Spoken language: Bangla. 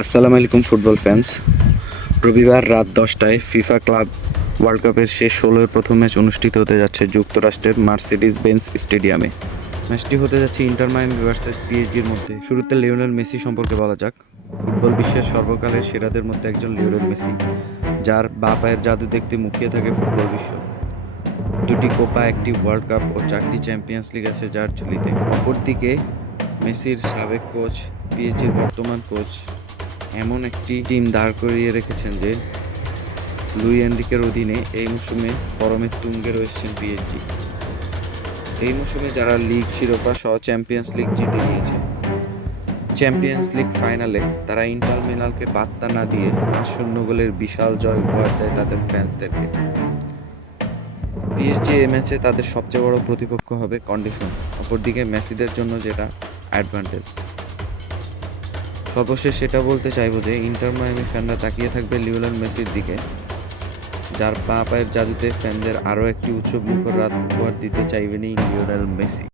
আসসালামু আলাইকুম ফুটবল ফ্যান্স। রবিবার রাত 10টায় ফিফা ক্লাব ওয়ার্ল্ড কাপের শেষ 16-এর প্রথম ম্যাচ অনুষ্ঠিত হতে যাচ্ছে যুক্তরাষ্ট্রের মার্সিডিজ বেঞ্জ স্টেডিয়ামে। ম্যাচটি হতে যাচ্ছে ইন্টার মায়ামি ভার্সেস পিএসজির মধ্যে। শুরুতে লিওনেল মেসি সম্পর্কে বলা যাক। ফুটবল বিশ্বের সর্বকালের সেরাদের মধ্যে একজন লিওনেল মেসি, যার বাঁ পায়ের জাদু দেখতে মুখিয়ে থাকে ফুটবল বিশ্ব। 2টি কোপা, 1টি ওয়ার্ল্ড কাপ ও 4টি চ্যাম্পিয়ন্স লিগ আছে যার ঝুলিতে। অপরদিকে মেসির সাবেক কোচ, পিএসজির বর্তমান কোচ এমন একটি টিম দাঁড় করিয়ে রেখেছেন যে লুই এনরিকের অধীনে এই মৌসুমে পরমের তুঙ্গে রয়েছেন পিএসজি। এই মৌসুমে যারা লিগ শিরোপা সহ চ্যাম্পিয়ন্স লিগ জিতে নিয়েছে, চ্যাম্পিয়ন্স লিগ ফাইনালে তারা ইন্টার মিলানকে পাত্তা না দিয়ে 5-0 গোলের বিশাল জয় উপহার দেয় তাদের ফ্যান্সদেরকে। পিএসজি এই ম্যাচে তাদের সবচেয়ে বড় প্রতিপক্ষ হবে কন্ডিশন, অপরদিকে মেসিদের জন্য যেটা অ্যাডভান্টেজ। সর্বশেষ সেটা বলতে চাইবো যে ইন্টার মায়ামি ফ্যানরা তাকিয়ে থাকবে লিওনেল মেসির দিকে, যার বাঁ পায়ের জাদুতে ফ্যানদের আরও একটি উৎসবমুখর রাত উপহার দিতে চাইবেনই লিওনেল মেসি।